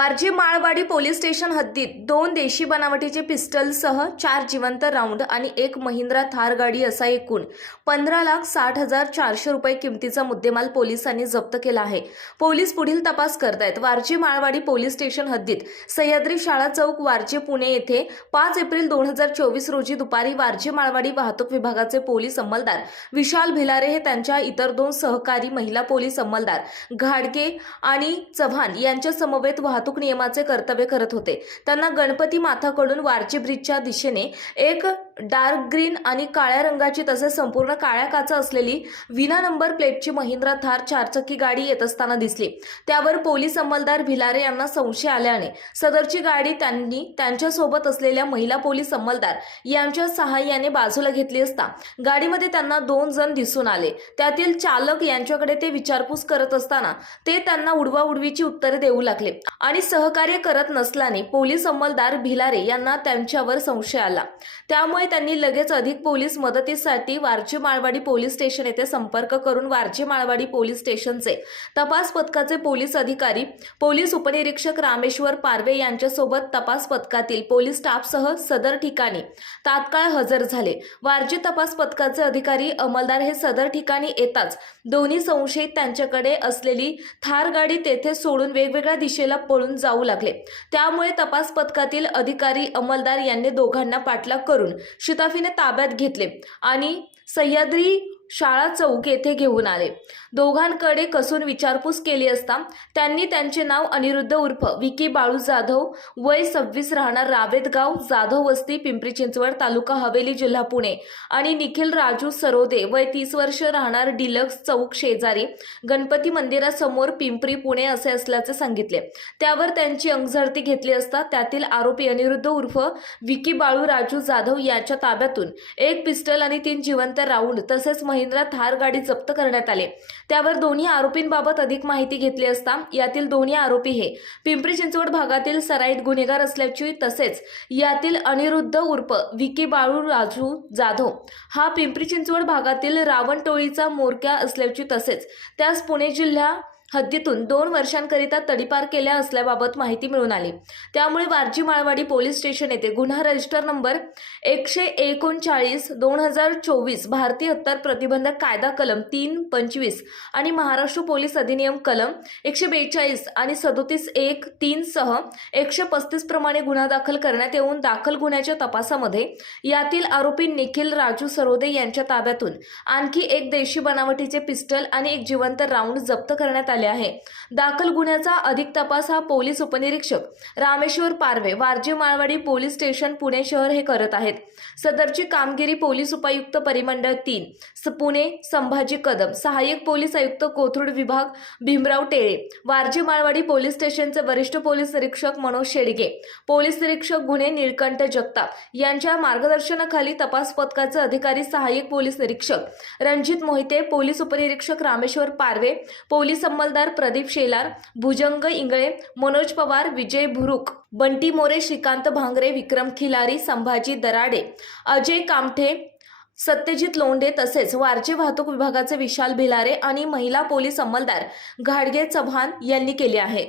Warje Malwadi police station हद्दीत दोन देशी बनावटीचे पिस्टलसह चार जिवंत राऊंड आणि एक महिंद्रा थार गाडी असा एकूण पंधरा लाख साठ हजार चारशे रुपये किमतीचा मुद्देमाल पोलिसांनी जप्त केला आहे. पोलीस पुढील तपास करतायत. वारजी माळवाडी पोलीस स्टेशन हद्दीत सह्याद्री शाळा चौक वारजे पुणे येथे पाच एप्रिल दोन हजार चोवीस रोजी दुपारी वारजे माळवाडी वाहतूक विभागाचे पोलीस अंमलदार विशाल भिलारे हे त्यांच्या इतर दोन सहकारी महिला पोलीस अंमलदार घाडगे आणि चव्हाण यांच्या समवेत वाहतूक नियमाचे कर्तव्य करत होते. त्यांना गणपती माथाकडून वारची ब्रिजच्या दिशेने एक डार्क ग्रीन आणि काळ्या रंगाची तसेच संपूर्ण काळ्या काचा असलेली विना नंबर प्लेटची महिंद्रा थार चारचाकी गाडी येत असताना दिसली. त्यावर पोलीस अंमलदार भिलारे यांना संशय आल्याने सदरची गाडी त्यांनी त्यांच्यासोबत असलेल्या महिला पोलीस अंमलदार यांच्या सहाय्याने बाजूला घेतली असता गाडीमध्ये त्यांना दोन जण दिसून आले. त्यातील चालक यांच्याकडे ते विचारपूस करत असताना ते त्यांना उडवाउडवीची उत्तरे देऊ लागले आणि सहकार्य करत नसल्याने पोलीस अंमलदार भिलारे यांना त्यांच्यावर संशय आला. त्यामुळे त्यांनी लगेच अधिक पोलीस मदतीसाठी वारची माळवाडी पोलीस स्टेशन येथे संपर्क करून वारची माळवाडी पोलीस स्टेशनचे तपास पथकाचे पोलीस अधिकारी पोलीस उपनिरीक्षक रामेश्वर पारवे यांच्यासोबत तपास पथकातील पोलीस स्टाफसह सदर ठिकाणी तात्काळ हजर झाले. वारजी तपास पथकाचे अधिकारी अंमलदार हे सदर ठिकाणी येताच दोन्ही संशयित त्यांच्याकडे असलेली थार गाडी तेथे सोडून वेगवेगळ्या दिशेला पळून जाऊ लागले. त्यामुळे तपास पथकातील अधिकारी अंमलदार यांनी दोघांना पाठलाग करून शिताफीने ताब्यात घेतले. आणि सह्याद्री शाळा चौक येथे घेऊन आले. दोघांकडे कसून विचारपूस केली असता त्यांनी त्यांचे नाव अनिरुद्ध उर्फ विकी बाळू जाधव वय सव्वीस राहणार रावेतगाव जाधव वस्ती पिंपरी चिंचवड तालुका हवेली जिल्हा पुणे आणि निखिल राजू सरोदे वय तीस वर्ष राहणार डिलक्स चौक शेजारी गणपती मंदिरासमोर पिंपरी पुणे असे असल्याचे सांगितले. त्यावर त्यांची अंगझडती घेतली असता त्यातील आरोपी अनिरुद्ध उर्फ विकी बाळू राजू जाधव यांच्या ताब्यातून एक पिस्टल आणि तीन जिवंत राऊंड तसेच महिंद्रा थार गाडी जप्त करण्यात आले. त्यावर दोन्ही आरोपींबाबत अधिक माहिती घेतली असता यातील दोन्ही आरोपी हे पिंपरी चिंचवड भागातील सराईत गुन्हेगार असल्याची तसेच यातील अनिरुद्ध उर्फ विकी बाळू राजू जाधव हा पिंपरी चिंचवड भागातील रावणटोळीचा मोरक्या असल्याची तसेच त्यास पुणे जिल्हा हद्दीतून दोन वर्षांकरिता तडीपार केल्या असल्याबाबत माहिती मिळून आली. त्यामुळे वारजी माळवाडी पोलीस स्टेशन येथे गुन्हा रजिस्टर नंबर एकशे एकोणचाळीस दोन हजार चोवीस भारतीय हत्यार प्रतिबंधक कायदा कलम तीन पंचवीस आणि महाराष्ट्र पोलीस अधिनियम कलम एकशे बेचाळीस आणि सदोतीस एक तीन सह एकशे पस्तीस प्रमाणे गुन्हा दाखल करण्यात येऊन दाखल गुन्ह्याच्या तपासामध्ये यातील आरोपी निखिल राजू सरोदे यांच्या ताब्यातून आणखी एक देशी बनावटीचे पिस्टल आणि एक जिवंत राऊंड जप्त करण्यात आले. आले आहे. दाखल गुन्ह्याचा अधिक तपास हा पोलीस उपनिरीक्षक रामेश्वर पारवे वारजे माळवाडी पोलीस स्टेशन पुणे शहर हे करत आहेत. सदरची कामगिरी पोलीस उपायुक्त परिमंडळ तीन पुणे संभाजी कदम सहाय्यक पोलीस आयुक्त कोथरूड विभाग भीमराव टेळे वारजे माळवाडी पोलीस स्टेशनचे वरिष्ठ पोलीस निरीक्षक मनोज शेडगे पोलीस निरीक्षक गुन्हे निळकंठ जगताप यांच्या मार्गदर्शनाखाली तपास पथकाचे अधिकारी सहाय्यक पोलीस निरीक्षक रणजित मोहिते पोलीस उपनिरीक्षक रामेश्वर पारवे पोलीस अंमल हवालदार प्रदीप शेलार भुजंग इंगळे मनोज पवार विजय भुरुक बंटी मोरे श्रीकांत भांगरे विक्रम खिलारी संभाजी दराडे अजय कामठे सत्यजित लोंढे तसेच वारजे वाहतूक विभागाचे विशाल भिलारे आणि महिला पोलीस अंमलदार घाडगे चव्हाण यांनी केले आहे.